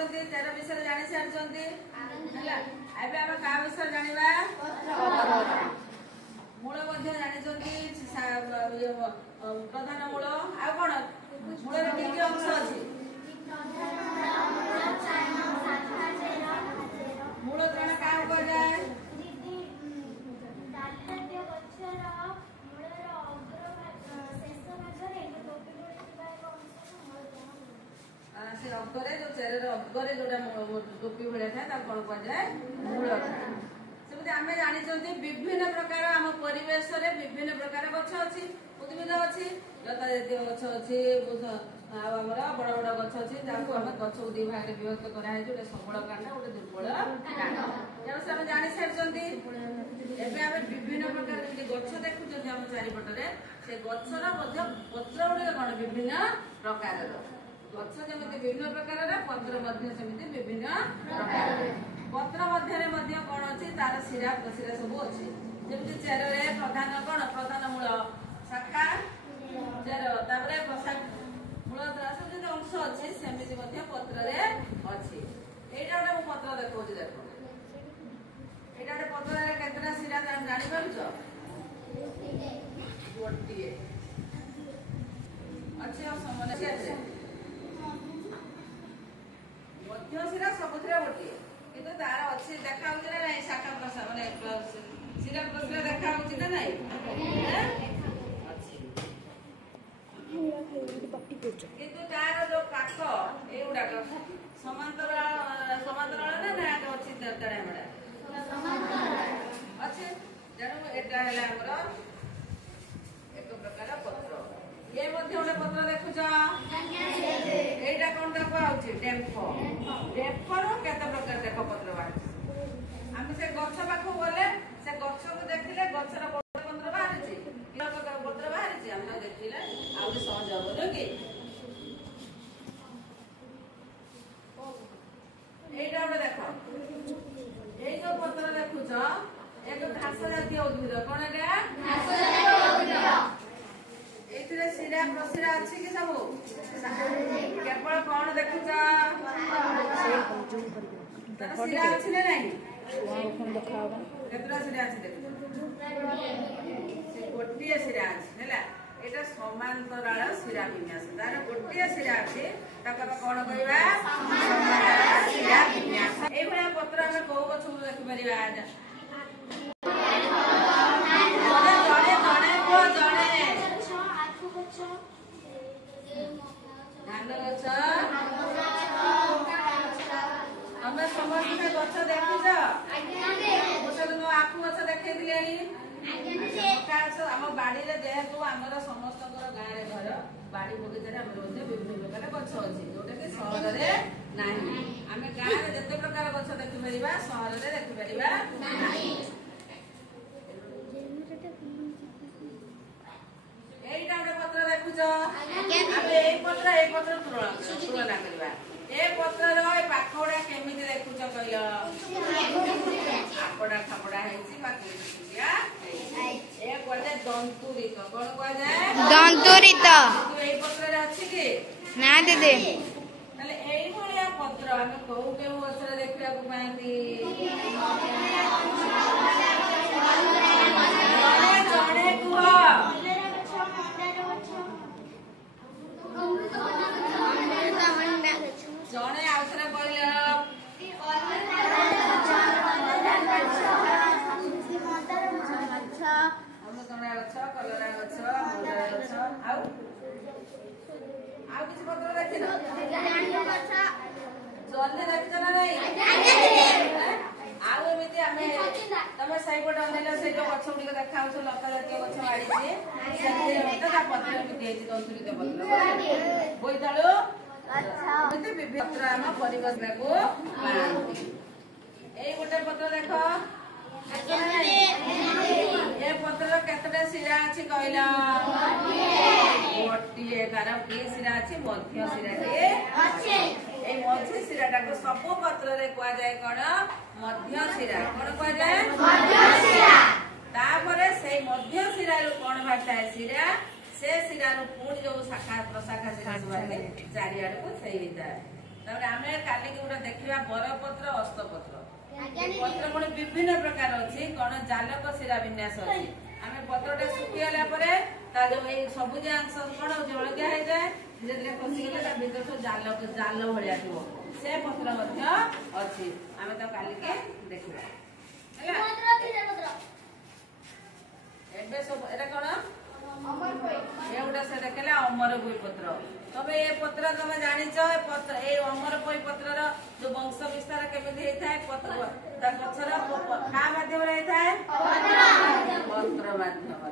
ଜାଣିଛନ୍ତି ତେର ବିଷୟରେ ଜାଣି ସାରିଛନ୍ତି ହେଲା। ଏବେ ଆମେ କାହା ବିଷୟରେ ଜାଣିବା? ମୂଳ ମଧ୍ୟ ଜାଣିଛନ୍ତି ପ୍ରଧାନ ମୂଳ। ଆଉ କଣ ମୂଳରେ କି କି ଅଂଶ ଅଛି? ମୂଳ ତ୍ରାଣ କାହାକୁ କୁହାଯାଏ? से अग्रे जो चेर अग्रे जोटा टोपी भाया था कौन कहुए? मूल। सेमती आम जानी विभिन्न प्रकार आम परिवेश विभिन्न प्रकार गछ अच्छी उद्भिद अच्छी लता जातीय गछ अच्छी आमर बड़ बड़ गछ अच्छी जहाँ आम गछ को दी भाग विभक्त कराई गोटे सबल कांड गोटे दुर्बल कांड तेणु से आम जानी सारी। एवं आम विभिन्न प्रकार जमी गछ देखुं आम चारिपटे से गचर पत्र गुड़िक कौन विभिन्न प्रकार गछ जमी विभिन्न प्रकार पत्र सेमती विभिन्न प्रकार पत्र मध्य कौन अच्छी तार शिरा प्रशिरा सब अच्छी जमी चेर प्रधान कौन प्रधान मूल शाखा चेर मूल सब जो अंश अच्छी सेमती पत्र अच्छी। यहाँ गोटे पत्र देखा देख यहाँ गोटे पत्र केतना शिरा जापर गोटे अच्छी मध्य शिरा सबुथ गोटे कि तार अच्छी देखा ना नहीं शाखा प्रशा माने शिरा प्रशिरा देखा ना नहीं किंतु तार जो पाख एगुड़ाक समांतर समांतराल ना ना अच्छी तड़ामड़ा अच्छे तेणु यहाँ है आमर एक प्रकार पत्र ये गोटे पत्र देखुच एटा कौन देखा डेम्फ डेम्फर केते प्रकार देख पत्र बाहर आम से गछ पाख गले से गछ को देखिले गछर पत्र बाहरी पत्र बाहरी आम देखिले आउ सहज हम कि एटा गोटे देख ये जो पत्र देखुच एक घास जातीय उद्भिद कौन एटा शिरा प्रशिरा अच्छी कि सब केवल कौन देखुच शिरा अच्छी ना नहीं केतना शिरा अच्छी देख गोटे शिरा अच्छी है एटा समांतराल शिरा विन्यास तार गोटे शिरा अच्छी कौन कहवा समांतराल शिरा विन्यास। ये पत्र आम कौ गछ देखिपर धान गछ तमें समस्त गछ देखुच आखु गछ देखे आम बाड़ी जेहेतु आमर समस्त गाँव घर बाड़ी बगीचार विभिन्न प्रकार गछ अच्छी जोटा कि सहर में ना आम गाँव में जिते प्रकार गछ देखिपर सहर में देखिपर एटा गोटे पत्र देखुच पत्र तुलना करवा ए पत्र पाख गुड़ा केमी देखुच कहल आपड़ा खापड़ा गोटे दंतुरित कौन कहुए दंतुरित पत्र अच्छी कि ना दीदी पत्र आम कौ केउ गछ देखा पाती जड़े कुह जड़े आउ थे कहल अमृतभंडा गछ कलरा गछ मंदार गछ आउ किसी पत्र देख जल्दी देखिच ना नहीं आउमती आम तुम सहीपट अनेल से जो गछ गुड़िक देखा लता जातीय गछ माड़ी पत्र एमती दंतुरित पत्र बोईतालु विभिन्न पत्र आम परिवेश को यही गोटे पत्र देख ये पत्र केतटा शिरा अच्छी कहल गोटे तार कि शिरा अच्छी मध्य शिरा मध्य शिराटा को सब पत्र कहुए कौन मध्य शिरा कौन कहुए से मध्य शिरा कौन बाहर है शिरा से शिरा पुणी जो शाखा प्रशाखा शिरा चारिआड़ को सही होता है तापर आमे काली के गोटे देखिबा बरपत्र अस्तपत्र पत्र पुणी विभिन्न प्रकार अच्छी कौन जालक शिरा विन्यास अच्छी आम पत्रटा सुखीगला सबुज अंश कौन जलदिया हो जाए धीरे धीरे खसीगले भीतर सब जाल जाल भाया थो से पत्र अच्छी आम तो काली के देखा सब एटा कौन ये गोटे से देखला अमर भोई पत्र तबे ये पत्र तुम जान पत्र ये अमर पोई पत्र जो वंश विस्तार केमी होता है पत्र पछर क्या माध्यम होता है पत्र माध्यम